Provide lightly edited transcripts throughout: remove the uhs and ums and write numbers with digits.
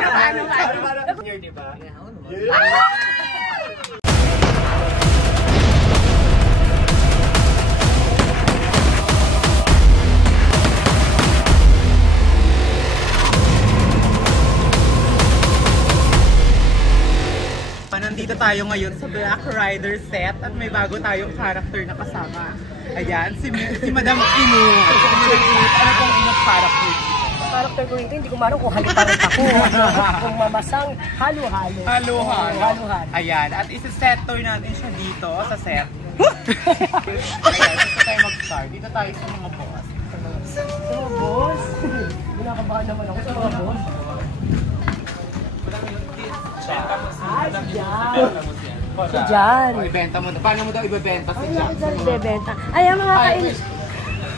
Paano? Di ba? Nandito tayo ngayon sa Black Rider set at may bago tayong character na kasama. Ayan, si Madam Inu. Ano pong Inu character? Character ko rito, hindi ko marunong kung halitarot ako. Kung mamasang halo-halo. Halo-halo. Ayan, at isi-set tour natin siya dito sa set. Ayan, dito tayo mag-start. Dito tayo sa mga boss. Sa mga boss? Ginakabahan naman ako sa mga boss. Si Jan. Ibenta mo. Paano mo daw ibebenta si Jan? Ay, ang mga kainit.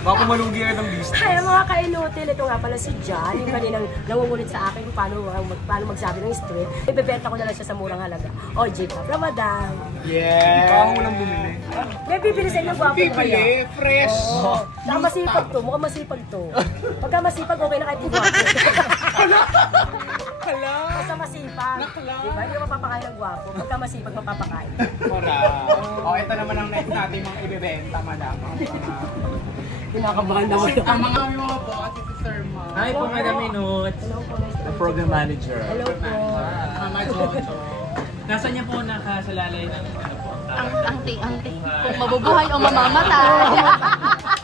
Baka malugi rin ng business. Ay, ang mga kainutil. Ito nga pala si Jan. Yung kaninang nangungulit sa akin kung paano magsabi ng straight. Ibebenta ko na lang siya sa murang halaga. O, J-Pop Ramadan. Yeah. Baka mo lang bumili. May bibili sa inyo gwapo kaya. Bibili. Fresh. Saka masipag to. Mukhang masipag to. Pagka masipag, okay na kahit di gwapo. Hala. Basta masipag. Diba? Hindi mo mapapakain ng gwapo. Pagka masipag, mapapakain. Correct. O, ito naman ang next natin mga ibebenta, madam. Kinakabahan naman. Ang mga boss, si Sir Ma. Hi po, Madam Minutes. Hello po. The program manager. Hello po. Mama Jojo. Nasaan niya po nakasalalay ng ano po? Ang kung mabubuhay o mamamatay.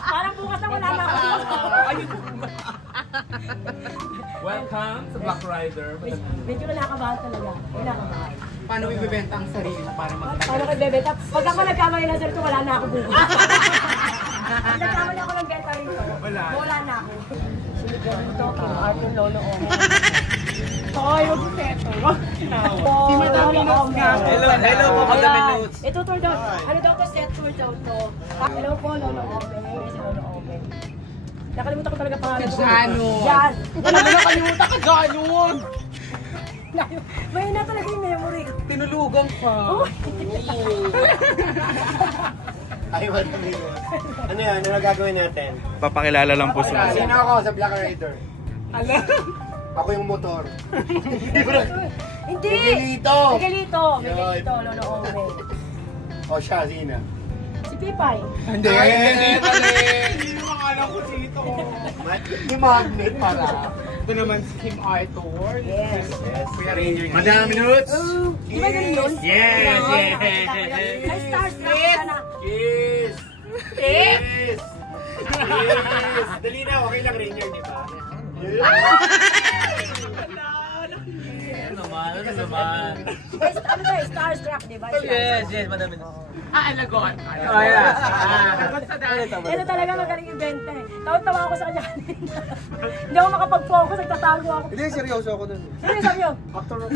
Parang bukas na wala na ako. Welcome to Black Rider. Medyo nakakabahan talaga. Kinakabahan. Paano ibebenta ang sarili mo para magtagal? Paano kayo bebenta? Pag ako nagkamali ng sarito, wala na ako bukas. Pag nagkamali ako ng benta rito, wala na ako. Sinigurito, Kim Art yung lolo ko. Hoy, huwag yung peto. Si Madam Minutes nga. Hello po, Madam Minutes. Ito tour daw. Ano daw to? Set tour daw to. Hello po, lolo Open. Si lolo Open. Nakalimutan ko talaga pangalan ko. Ganon. Yan. Wala na nakalimutan ka ganon. May na talaga yung memory ko. Tinulugan pa. Ay, wala naman. Ano yan? Ano gagawin natin? Papakilala lang po sa Sino ako sa Black Rider? Ala. Ako yung motor. Hindi! Miguelito! Miguelito! Miguelito, lolo Open. O siya, sino? Si Pipay. Hindi. Hindi yung mga alam ko dito. Yung magnet para. Ito naman si Kim Arthur. Yes. Kuya Ranger. Madam Minutes. Di ba ganun yun? Yes, yes. Ay, starstruck ka na. Yes! Yes! Yes! Dali na, okay lang Ranger, di ba? Ano naman? Ano ba, starstruck, di ba? Yes, Madam Minutes. Alagot. yeah. Alagot sa dahil. Ito talaga magaling ibenta eh. Tawa-tawa ako sa kanya kanina. Hindi ako makapag-focus, nagtatago ako. Hindi, seryoso ako dun. Sino sabi yun? Actor ako.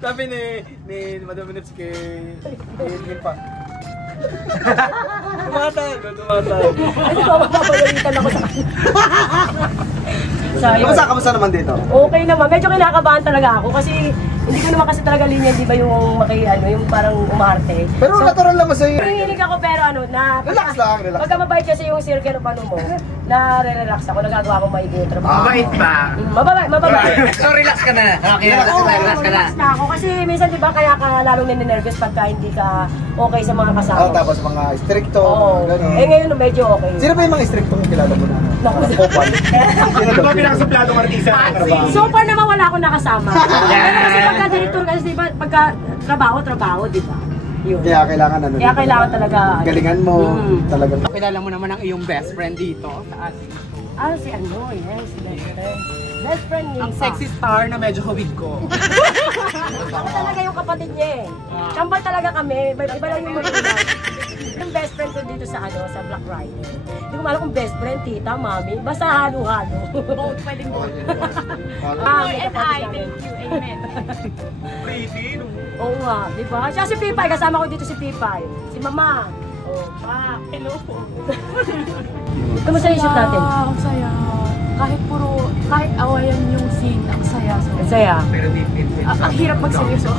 Sabi ni Madam Minutes kay Edwin pa. Tumatay. Ano ba, mapapagalitan ako sa kanya. Kamusta naman dito? Okay naman, medyo kinakabahan talaga ako kasi hindi ko naman kasi talaga linya, di ba yung yung parang umarte. Pero natural lang sa'yo. Nanginig ako pero Relax lang, relax. Pagka mabait kasi yung circle o paano mo, na-relax ako, nagagawa akong maigi yung trabaho. Mabait ba? Mababait. So relax ka na. Okay, relax ka na. Relax na ako kasi minsan di ba kaya ka lalong nininervous pagka hindi ka okay sa mga kasama. Oh, tapos mga stricto, Oo. mga gano'n. Eh ngayon medyo okay. Sino ba yung mga stricto kung kilala mo na? Naku. Popal. Ano ba pinakasupladong artista ng trabaho? So far naman wala akong nakasama. Pero kasi pagka director kasi di ba, pagka trabaho, di ba? Yun. Kaya kailangan ano. Kaya kailangan talaga. Galingan mo, talagang. Kilala mo naman ang iyong best friend dito sa atin. Si ano, yes, best friend. Best friend niya. Ang sexy star na medyo hawig ko. Ako talaga yung kapatid niya eh. Kambal talaga kami. Iba lang yung mga yung best friend ko dito sa sa Black Rider. Hindi ko alam kung best friend, tita, mami. Basta halo-halo. Both, pwedeng both. And I, thank you. Amen. Pretty, no? Oo nga, di ba? Siya si Pipay, kasama ko dito si Pipay. Si Mama. Oh, pa. Hello po. Kamusta yung shoot natin? Ang saya. Kahit awayan yung scene, ang saya. So, Ang saya. Pero deep. ang hirap magseryoso.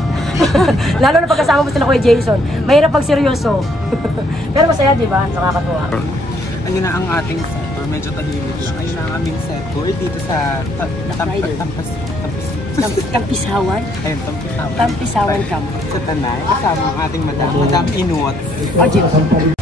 Lalo na pagkasama mo sila Kuya Jason. Mahirap pag seryoso. Pero masaya, di ba? Nakakatuwa. ayun na ang ating set. Medyo tahimik lang. Ayun na ang aming set tour dito sa Tampisawan? Ayun, Tampisawan. Tampisawan Camp. Sa Tanay. Kasama ang ating Madam Inot. Oh, Jim.